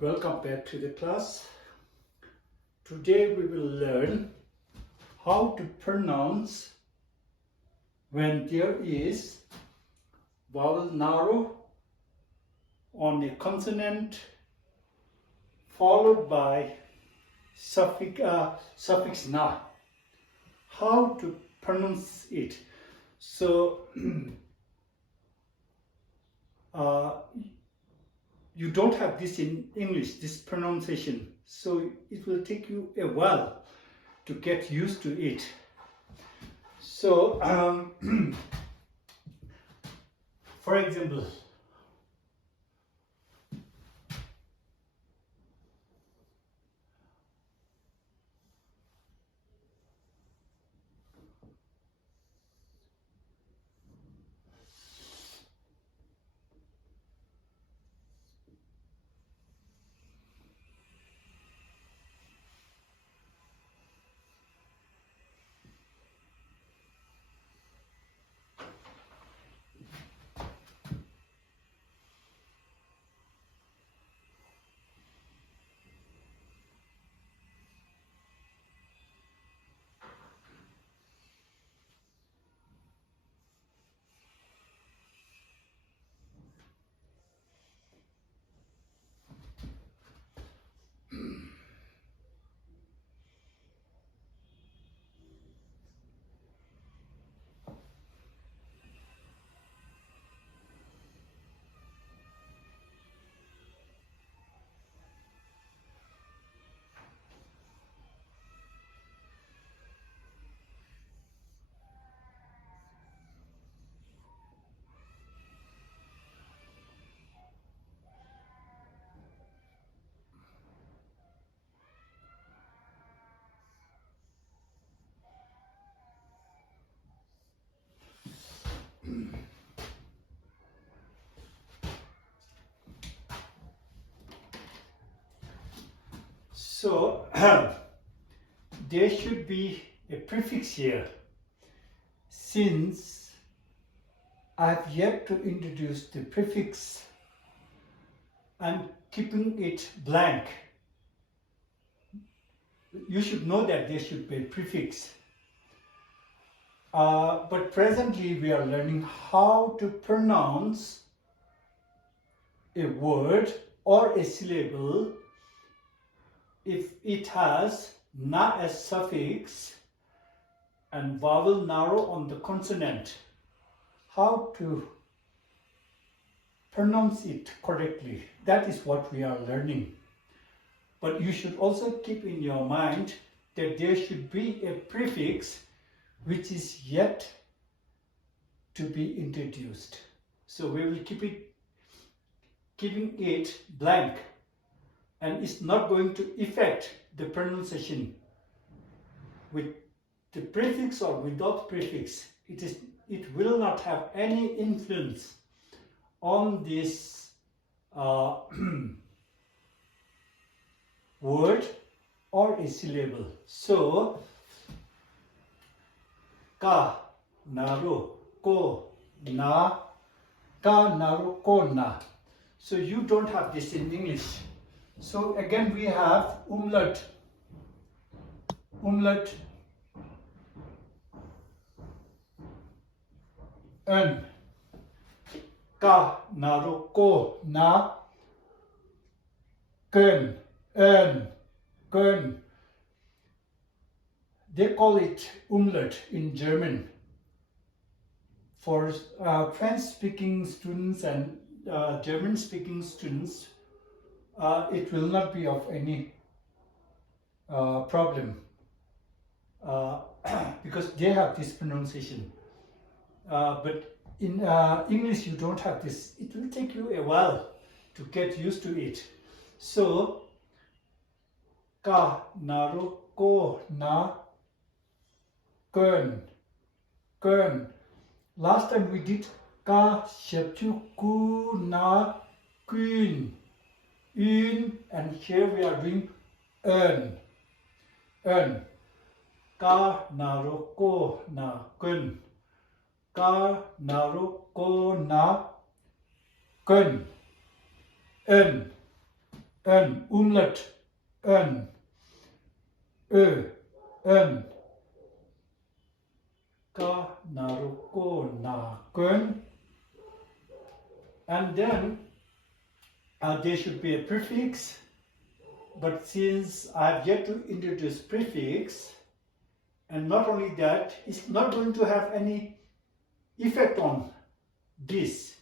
Welcome back to the class. Today we will learn how to pronounce when there is vowel narrow on a consonant followed by suffix na. How to pronounce it. So you don't have this in English, this pronunciation, so it will take you a while to get used to it. So for example, there should be a prefix here. Since I've yet to introduce the prefix, I'm keeping it blank. You should know that there should be a prefix. But presently we are learning how to pronounce a word or a syllable if it has na as suffix and vowel narrow on the consonant. How to pronounce it correctly. That is what we are learning. But you should also keep in your mind that there should be a prefix which is yet to be introduced. So we will keeping it blank, and it's not going to affect the pronunciation. With the prefix or without prefix, it will not have any influence on this word or a syllable. So ka naru ko na, ka naru ko na. So you don't have this in English. So again we have umlaut, n, ka naru ko na, kun, n, kun. They call it umlaut in German. For French-speaking students and German-speaking students, it will not be of any problem because they have this pronunciation. But in English you don't have this. It will take you a while to get used to it. So ka naru ko na kun. Last time we did ka sheptu ku na kun. And here we are doing earn. Ka naru ko na kun. Ka naru ko na kun. umlaut, un, ö, ön, ka, naru, ko, na, kun. And then there should be a prefix, but since I've yet to introduce prefix, and not only that, it's not going to have any effect on this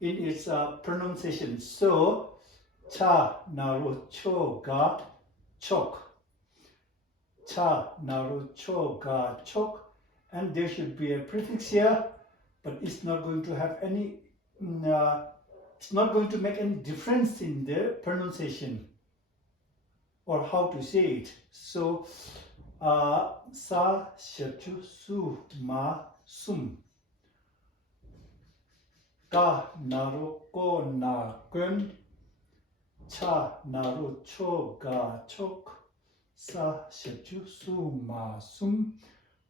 in its pronunciation. So, cha, naru, cho, ga, chok. Cha, naru, cho, ga, chok. And there should be a prefix here, but it's not going to have any, it's not going to make any difference in the pronunciation or how to say it. So, sa, shachu, su, ma, sum. Ka, naru, ko, na, kun. Cha, naru, cho, ga, chok. Sa, shachu, su, ma, sum.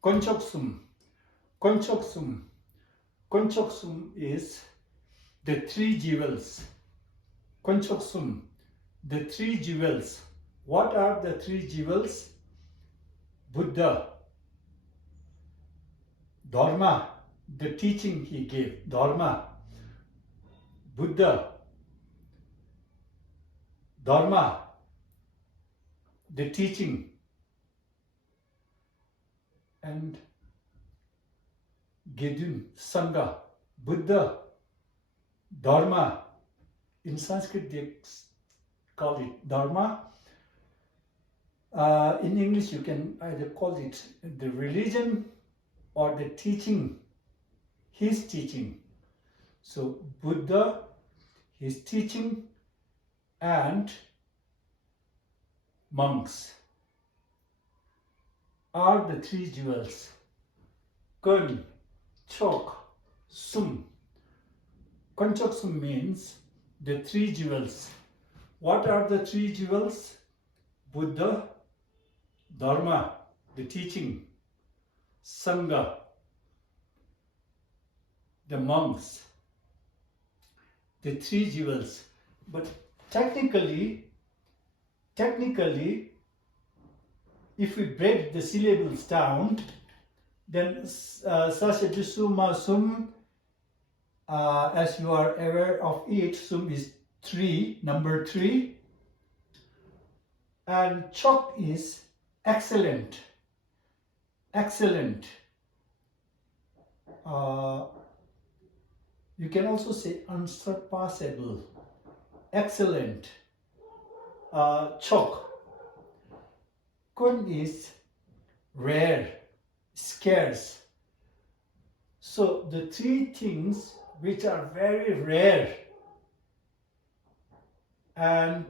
Konchok sum. Konchok sum. Konchok sum is the three jewels. Konchok sum, the three jewels. What are the three jewels? Buddha, Dharma, the teaching he gave, Dharma. Buddha, Dharma, the teaching, and Gedun, Sangha. Buddha, Dharma. In Sanskrit they call it Dharma. In English you can either call it the religion or the teaching, his teaching. So Buddha, his teaching, and monks are the three jewels. Kun, chok, sum. Konchok sum means the three jewels. What are the three jewels? Buddha, Dharma, the teaching, Sangha, the monks, the three jewels. But technically, if we break the syllables down, then sashatu summa sum, as you are aware of it, sum is 3, number 3, and chok is excellent. Excellent. You can also say unsurpassable. Excellent. Chok. Kun is rare, scarce. So the three things which are very rare and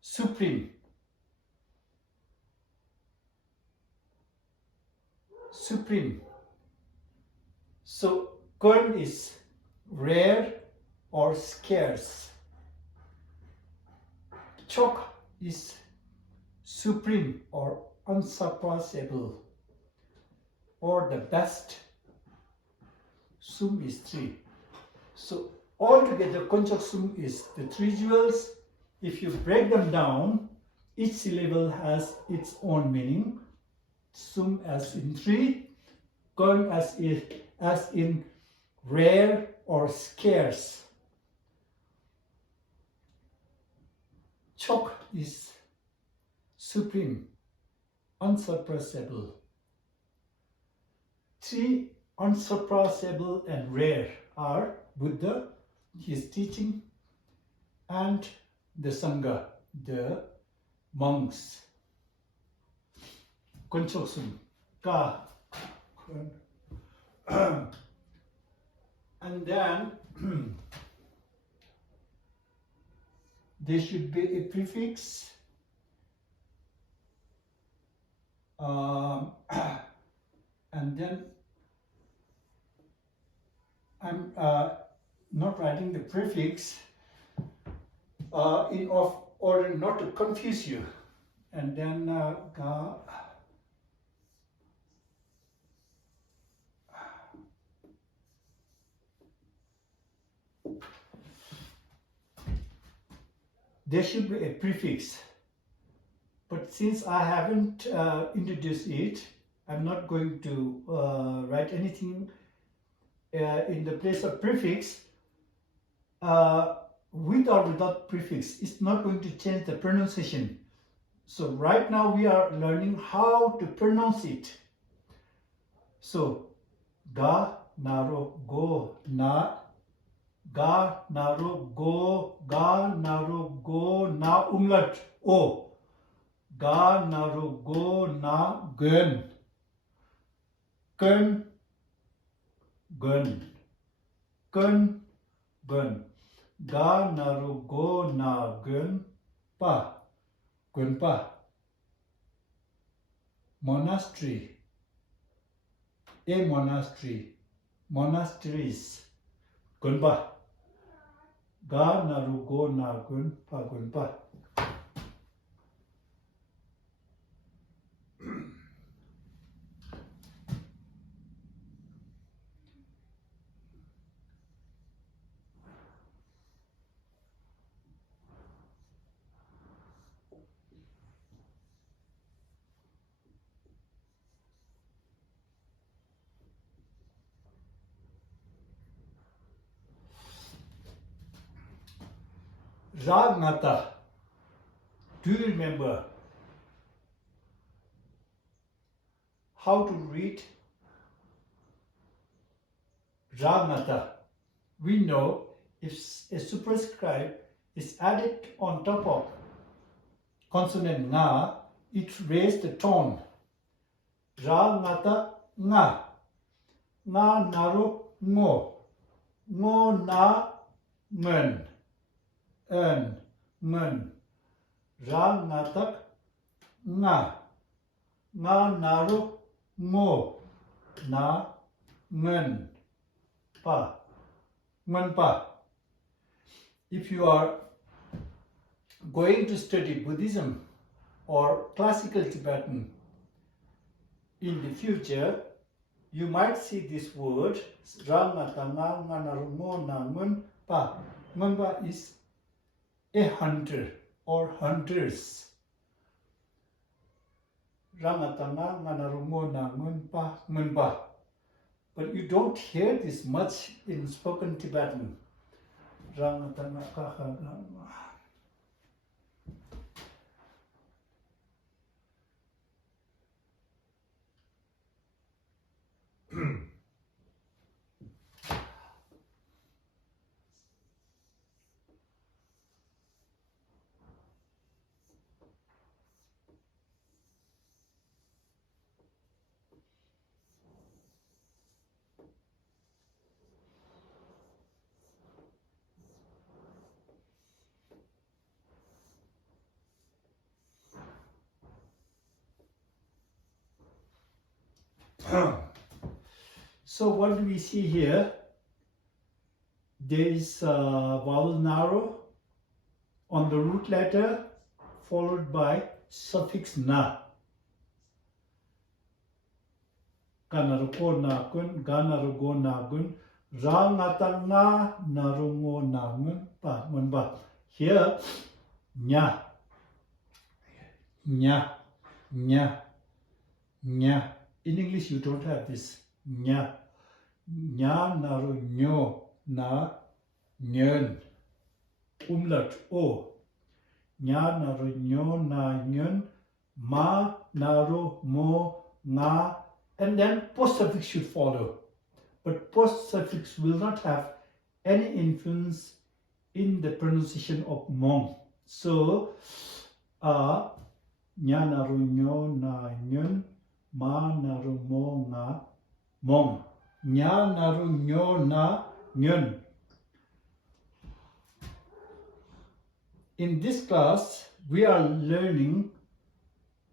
supreme. Supreme. So kun is rare or scarce. Chok is supreme or unsurpassable or the best. Sum is 3. So altogether Konchok sum is the three jewels. If you break them down, each syllable has its own meaning. Sum as in 3, kun as in rare or scarce. Chok is supreme, unsurpassable. 3 unsurpassable and rare are Buddha, his teaching, and the Sangha, the monks. Konchok sum, ka. And then there should be a prefix. And then I'm not writing the prefix in order not to confuse you. And then ga, there should be a prefix. But since I haven't introduced it, I'm not going to write anything in the place of prefix. With or without prefix, it's not going to change the pronunciation. So right now we are learning how to pronounce it. So ga naro go na, ga naro go na umlaut o, ga naro go na gun, gun gun gun gun, ga naro go na gun pa, gun pa. Monastery, a monastery, monasteries, gunpa, ga naru go na gunpa gunpa. Ragnata. Do you remember how to read Ragnata? We know if a superscript is added on top of consonant nga, it raises the tone. Ragnata nga, nga naru ngo, ngo na ngen, ngen. Ragnatak nga, nga naru ngo, na ngen pa, ngen pa. If you are going to study Buddhism or classical Tibetan in the future, you might see this word Ragnata nga, nga naru ngo, na ngen pa. Ngen pa is a hunter or hunters. Rangatanga nganarumo na ngunpa. But you don't hear this much in spoken Tibetan. Rangatanga kakagama. So what do we see here? There is vowel narrow on the root letter followed by suffix na. Kanaruko na kun, ganarugo na gun, rangatanga narungo na ngun pa munba. Here, nya, nya, nya, nya. In English, you don't have this nya. Nya naru nyo na nyen. Umlaut o. Nya naru nyo na nyen. Ma naru mo nga. And then post suffix should follow. But post suffix will not have any influence in the pronunciation of mong. So, nya naru nyo na nyen. Ma naru mo nga mong. Nya naru nyo na nyen. In this class, we are learning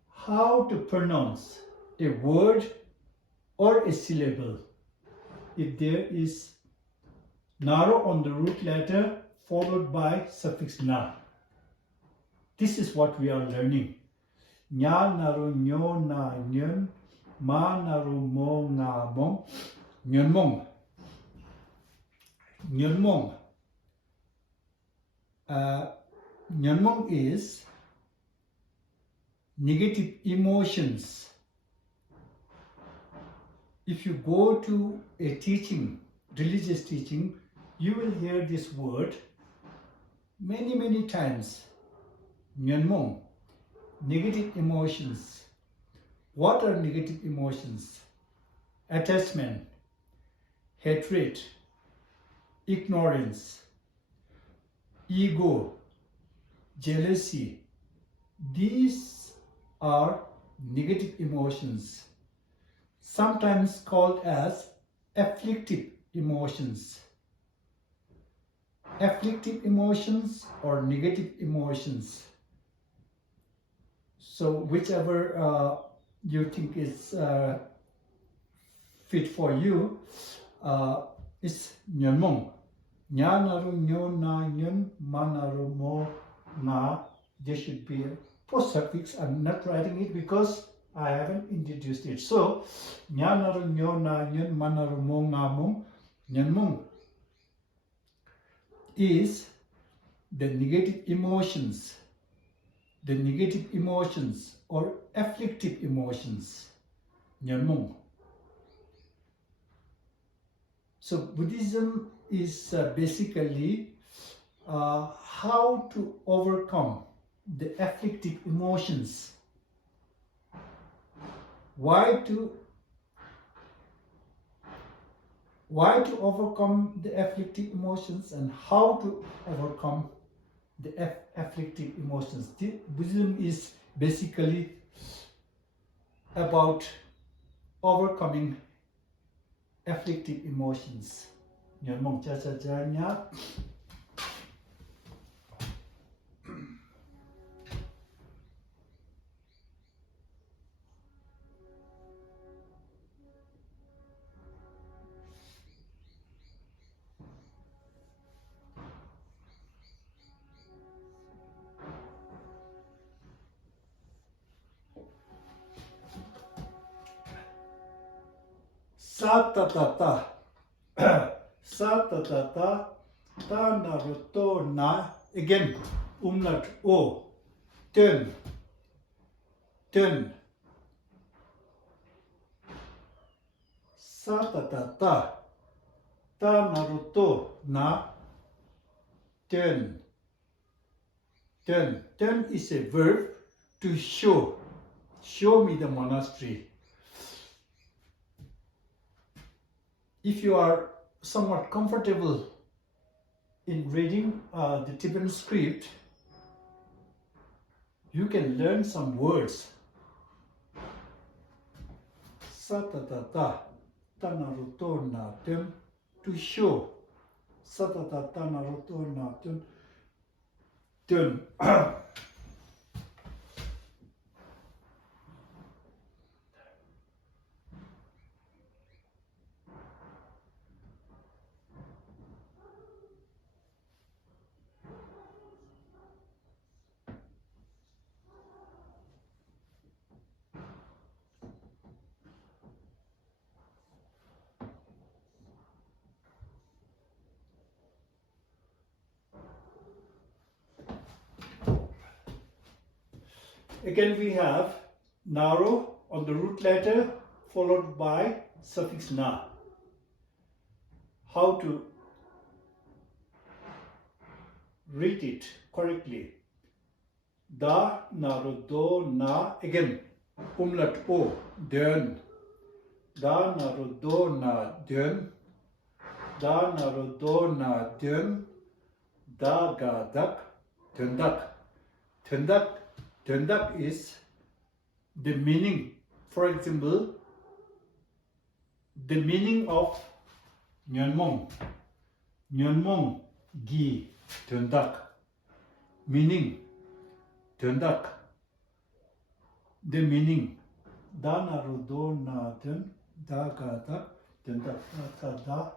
how to pronounce a word or a syllable if there is naro on the root letter followed by suffix na. This is what we are learning. Nya naru nyo na nyen, ma naru mo nga mong, nyen mong. Nyen mong. Nyanmong is negative emotions. If you go to a teaching, religious teaching, you will hear this word many times. Nyanmong, negative emotions. What are negative emotions? Attachment, hatred, ignorance, ego, jealousy. These are negative emotions, sometimes called as afflictive emotions. Afflictive emotions or negative emotions. So whichever you think is fit for you, is Nyanmong. Nyanaru nyo na nyun manaru mo na. There should be a post suffix. I'm not writing it because I haven't introduced it. So Nyanaru nyo na nyun manaru mo nga mong. Nyanmong is the negative emotions. The negative emotions or afflictive emotions. Nyanmong. So Buddhism is basically how to overcome the afflictive emotions. Why to overcome the afflictive emotions and how to overcome the afflictive emotions. Buddhism is basically about overcoming afflictive emotions. Nyanmong cha cha cha nya. Satatata. Satatata. Ta naruto na. Again, umlaut o. Turn. Turn. Satatata. Ta naruto na. Turn. Turn. Turn is a verb to show. Show me the monastery. If you are somewhat comfortable in reading the Tibetan script, you can learn some words. Satatata tanaruto natum, to show. Satatata tanaruto natum. Turn. Again we have naro on the root letter followed by suffix na. How to read it correctly? Da naro do na. Again umlaut o. Dön. Da naro do na dön. Da naro do na dön. Da ga dak. Döndak. Döndak. Döndak is the meaning. For example, the meaning of Nyanmong. Nyanmong gi döndak. Meaning döndak. The meaning. Da naru do na dön. Da ga dak. Döndak. Da.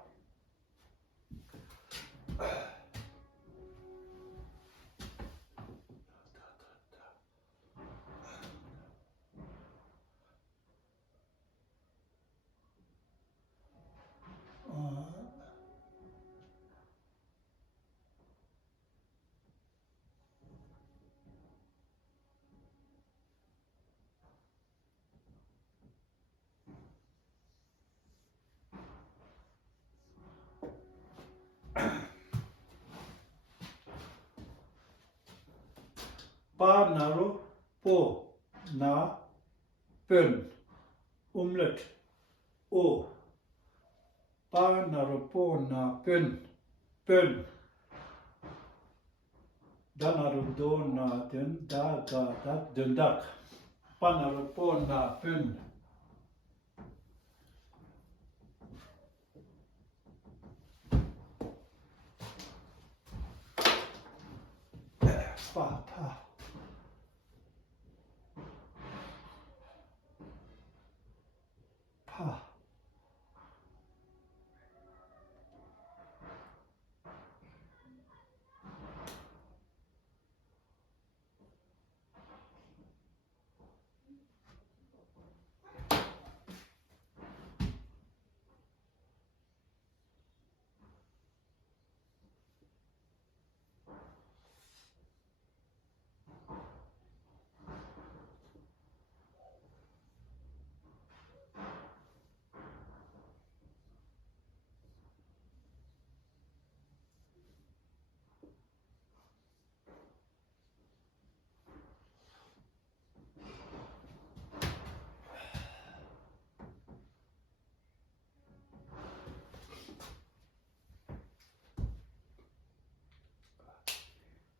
Pa naro po na pen. Umlaut o. Pa naro po na pen. Pen. Da naro do na den da ga da den dak. Pa naro po na pen. Pa pa. Pa.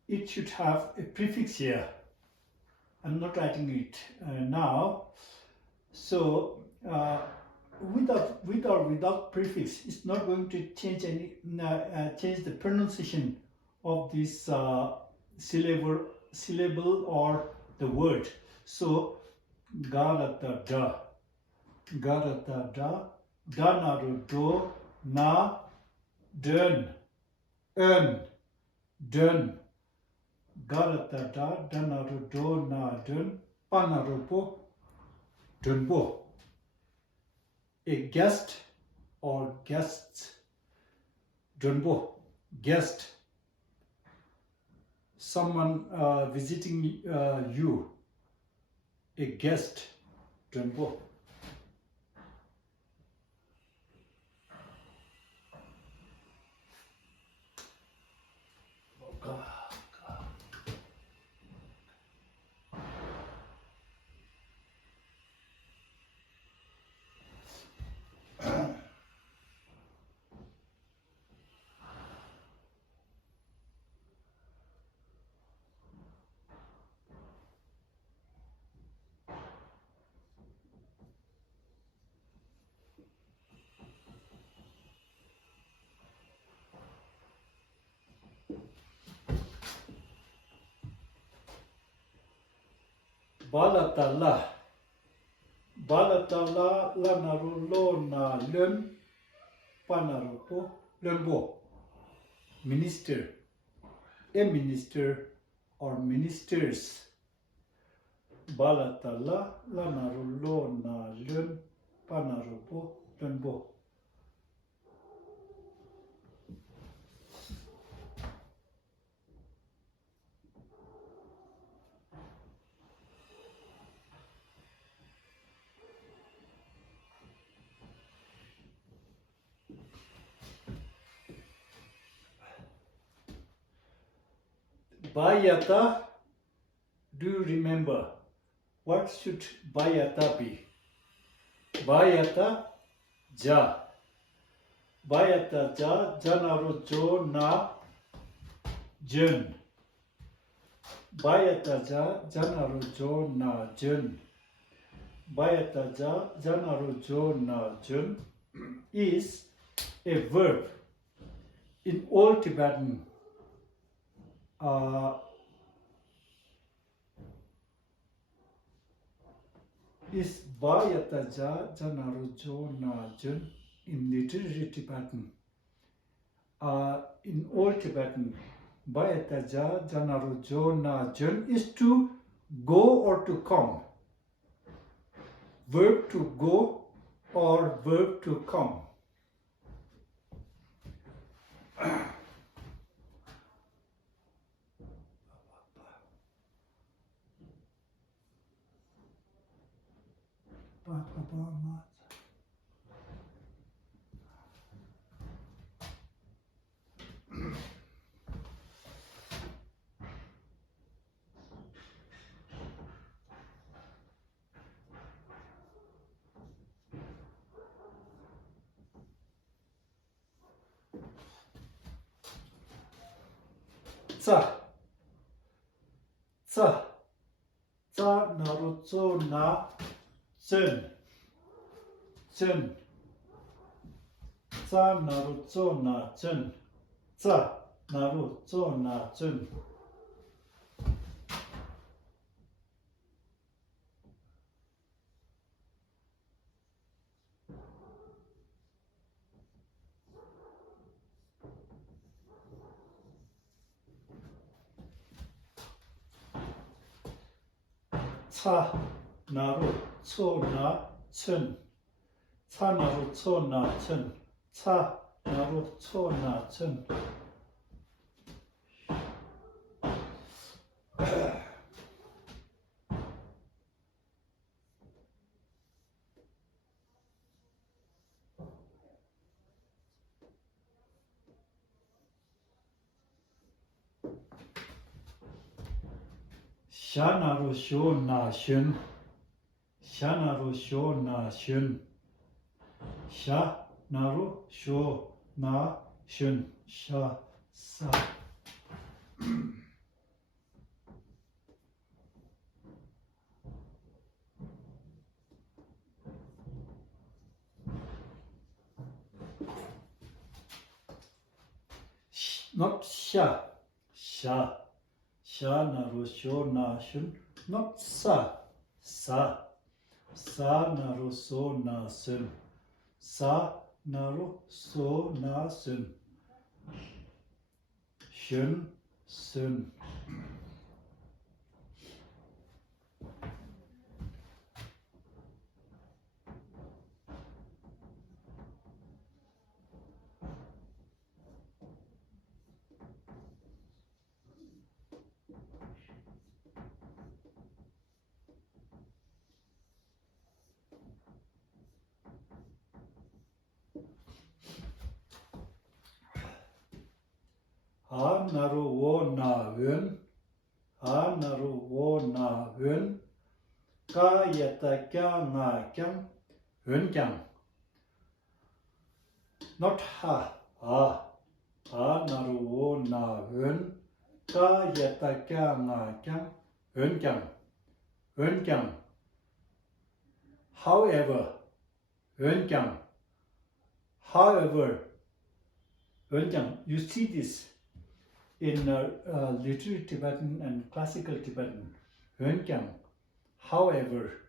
It should have a prefix here. I'm not writing it now. So with or without prefix, it's not going to change change the pronunciation of this syllable or the word. So garata da, da naru do na dun, dun. Garata da, danaru do na dun, panarupo, dunbo. A guest or guests, dunbo, guest. Someone visiting you, a guest, dunbo. Balatala. Balatala lanaru lo na lön panarupo lönbo. Minister. A minister or ministers. Balatala lanaru lo na lön panarupo lönbo. Bayata, do you remember? What should Bayata be? Bayata, ja. Bayata ja, janaro jo na jun. Bayata ja, janaro jo na jun. Bayata ja, janaro jo na jun is a verb in Old Tibetan. Is Bayata ja, janaro jo na jun in literary Tibetan. In Old Tibetan, Bayata ja, janaro jo na jun is to go or to come. Verb to go or verb to come. Za. Za. Za naru zo na zun. Zun. Za naru zo na zun. Za naru zo na zun. 차 나루 초나 천. 차 나루 초나 천. 차 나루 초나 천. 샤나루 쇼나 슌. 샤나루 쇼나 슌. 샤나루 쇼나 슌. 샤사. Not sha. Sha. 샤나루 쇼나 슌. Not sa. Sa. 사나루 소나 쓴. 사나루 소나 쓴. 슌. 쓴. 하나루 오나은. 하나루 오나은. 가야타 깡아깡. 은깡. Not ha. 하나루 오나은. 가야타 깡아깡. 은깡. 은깡. However. 은깡. However. 은깡. You see this in literary Tibetan and classical Tibetan. Renkyang. However.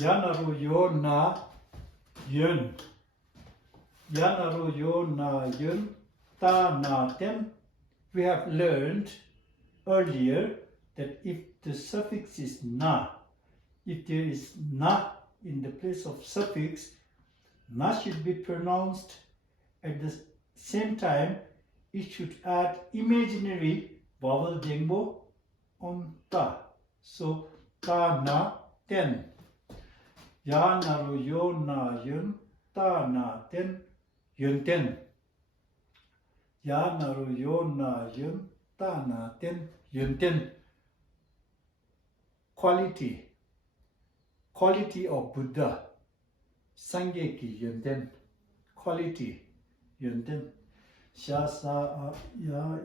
Yanaru yona yun. Yanaru yona yun. Ta na tem. We have learned earlier that if the suffix is na, if there is na in the place of suffix, na should be pronounced at the same time. It should add imaginary vowel jengbo on ta. So ta na ten. Ya naru yo na yun. Ta na ten. Yun ten. Ya naru yo na yun. Ta na ten. Yun ten. Quality. Quality of Buddha. Sangye ki yun ten. Quality. Yun ten. Sha sa ya.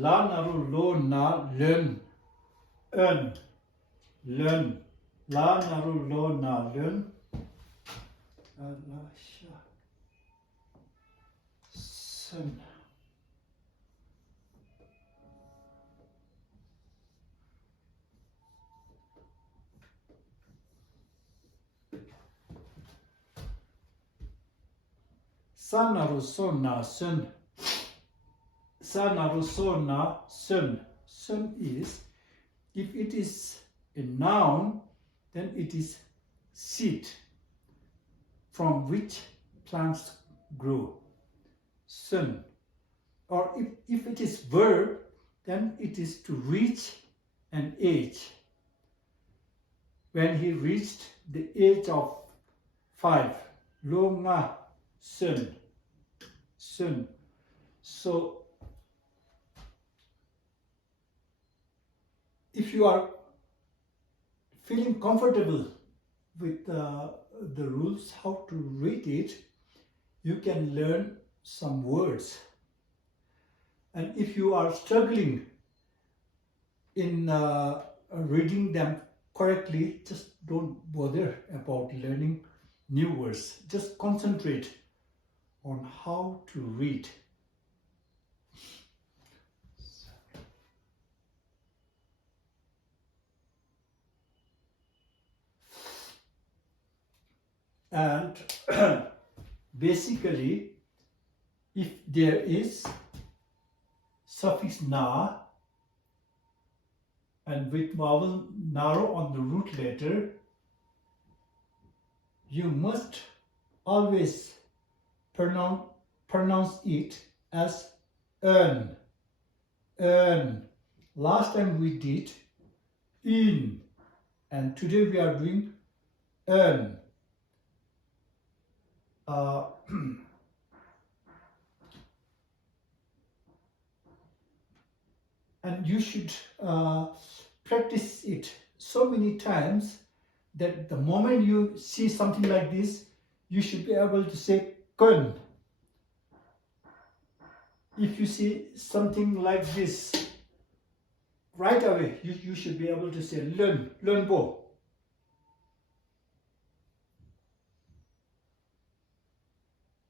La naru lo na lön. Ön. Lön. La naru lo na lön. La sha. Sön. Sa naru so na sön. Sa naru so na sun. Sun is, if it is a noun, then it is seed from which plants grow. Sun. Or if it is verb, then it is to reach an age. When he reached the age of 5, lo nga sun. Sun. So if you are feeling comfortable with the rules, how to read it, you can learn some words. And if you are struggling in reading them correctly, just don't bother about learning new words. Just concentrate on how to read. And basically, if there is suffix na and with vowel naro on the root letter, you must always pronounce it as earn. Earn. Last time we did in, and today we are doing earn. And you should practice it so many times that the moment you see something like this, you should be able to say kun. If you see something like this, right away you should be able to say learn bo.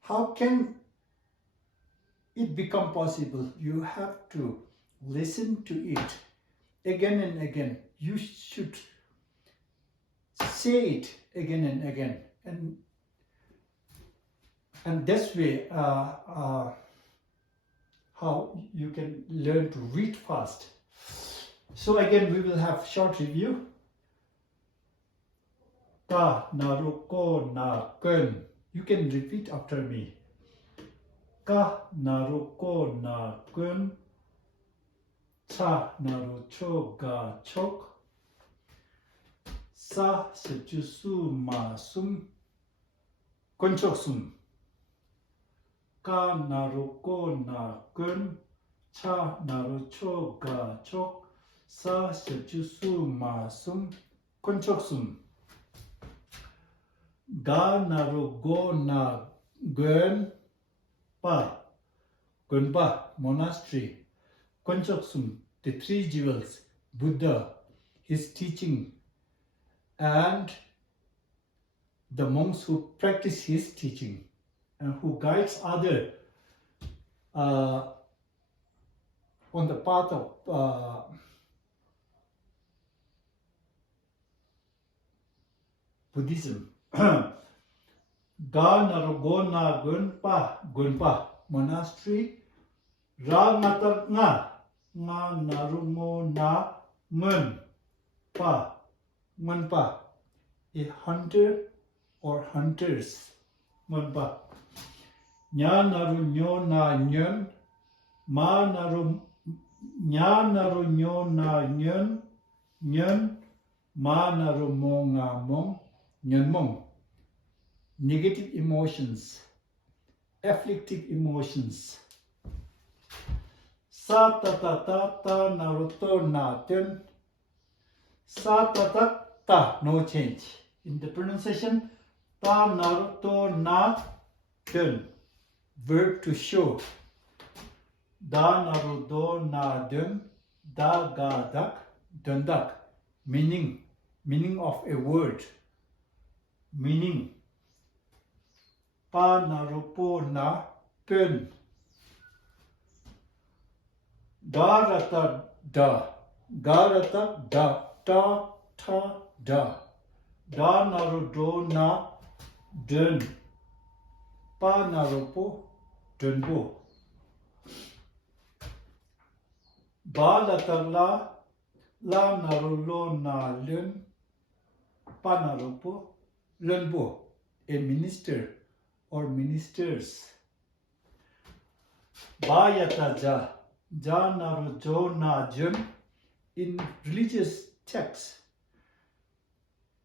How can it become possible? You have to listen to it again and again. You should say it again and again, and that's way how you can learn to read fast. So again, we will have short review. Ka naru ko na kun. You can repeat after me. Ka naru ko na kun. Cha naru cho ga chok. Sa seju su ma sum. Konchok sum. Ka naru ko na kun. Cha naru cho ga chok. Sa seju su ma sum. Konchok sum. Ga naru go na gun pa. Gun pa, monastery. Konchok sum, the 3 jewels, Buddha, his teaching, and the monks who practice his teaching and who guides others on the path of Buddhism. Ga naru go na gunpa, monastery. Ra ngata nga naru mo na ngun pa, a hunter or hunters, ngun pa. Nya naru nyo na nyon, ma naru nya naru nyo na nyon, ma naru mo nga mong, nyon mong. Negative emotions, afflictive emotions. Sa ta ta ta ta naru to na ten. Sa ta ta ta, no change. In the pronunciation, ta naru to na ten. Verb to show. Da naru do na den. Da ga dak, dun dak. Meaning of a word. Meaning. Pa naru po na pen. Garata da. Garata da. Ta ta da. Da naru do na den. Pa naru po den bo. Ba letter la naru lo na lun, pa naru po, lun bo, a minister or ministers. Ba yata ja naru jo na jun. In religious texts,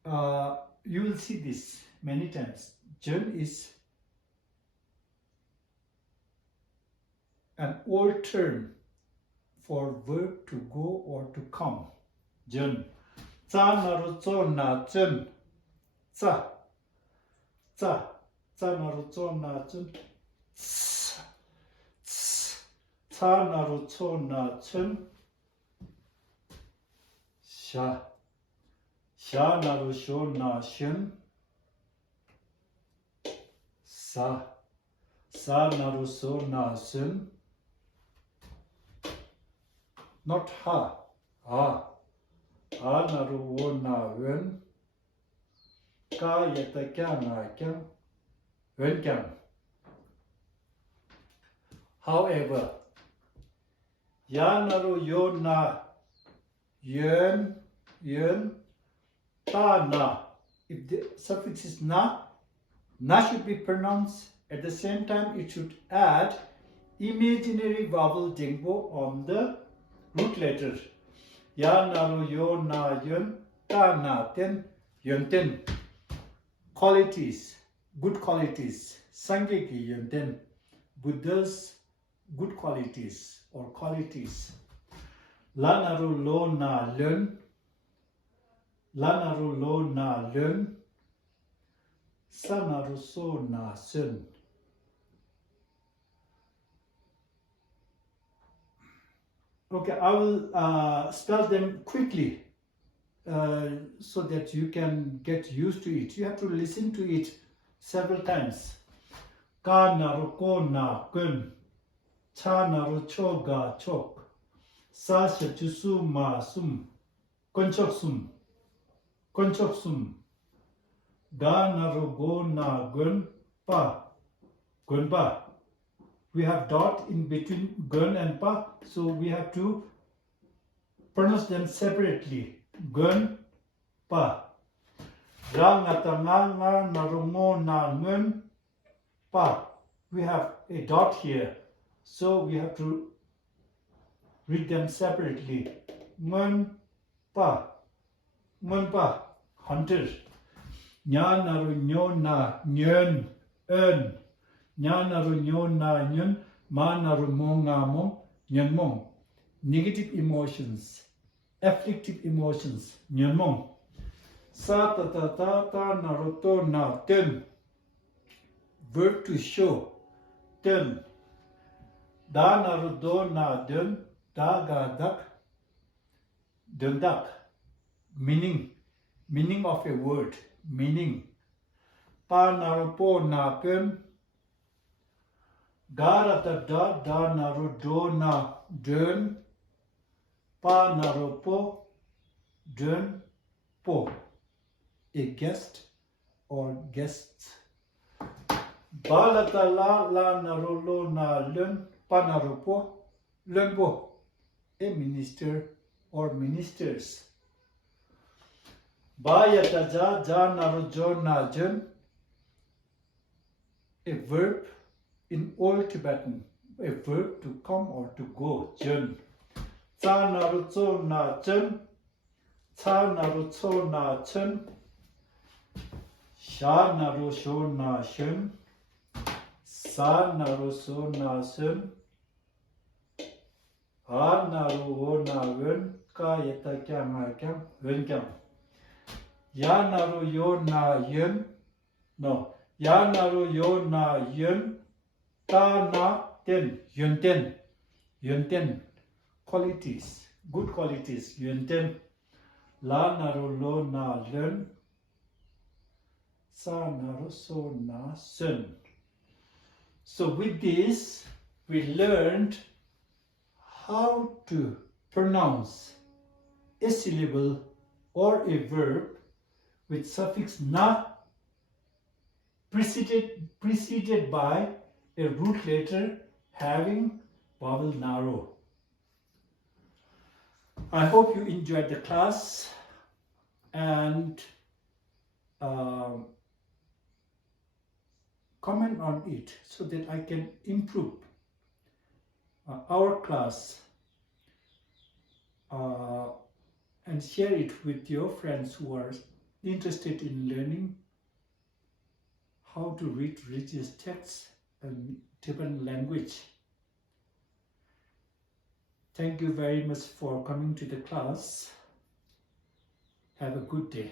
you will see this many times. Jun is an old term for verb to go or to come. Jun. Cha naru cho na jun. Cha. Cha. Cha naru cho na jun. Cha naru cho na jun. Sha. Sha naru sho na shun. Sa. Sa naru so na sun. Not ha. Ha. Ha naru wo na wen. Ka yata kya na kyang. Wen kyang. However, ya naru yo na yun, ta na. If the suffix is na should be pronounced. At the same time, it should add imaginary vowel jingbo on the root letter. Ya naru yo na yun, ta na ten, yun ten. Qualities, good qualities. Sangye ki yun ten. Buddha's good qualities or qualities. La naru lo na lun. La naru lo na lun. Sa naru so na sun. Okay, I will spell them quickly so that you can get used to it. You have to listen to it several times. Ka naru ko na kun. Cha naru cho ga chok. Sa shachu su ma sum. Konchok sum. Konchok sum. Ga naru go na gun pa. Gun pa. We have dot in between gun and pa, so we have to pronounce them separately. Gun pa. Ra ngata nga naru ngo na ngun pa. We have a dot here, so we have to read them separately. Ngun pa. Ngun pa. Hunter. Nya naru nyo na nyen en. Nya naru nyo na nyen, ma naru mo nga mong, nyen mong. Negative emotions, afflictive emotions, nyen mong. Sa ta ta ta ta naru to na ten. Verb to show, ten. Da naru do na den, da ga dak, den dak. Meaning of a word, meaning. Pa naru po na pen. Ga da naru do na dön. Pa naru po dön po. A guest or guests. Ba la naru lo na lön. Pa naru po lön po. A minister or ministers. Ba yata ja naru jo na jön. A verb in Old Tibetan, a verb to come or to go, jön. Cha naru cho na chen. Cha naru cho na chen. Sha naru sho na shen. Sa naru so na sun. Ha naru ho na wen. Ka yata kya ma kyam, wen kyam. Ya naru yo na yun. No. Ya naru yo na yun. Ta na ten. Yun ten. Yun ten. Qualities. Good qualities. Yun ten. La naru lo na lun. Sa naru so na sun. So with this, we learned how to pronounce a syllable or a verb with suffix na preceded by a root letter having vowel narrow. I hope you enjoyed the class and comment on it so that I can improve our class and share it with your friends who are interested in learning how to read religious texts and Tibetan language. Thank you very much for coming to the class. Have a good day.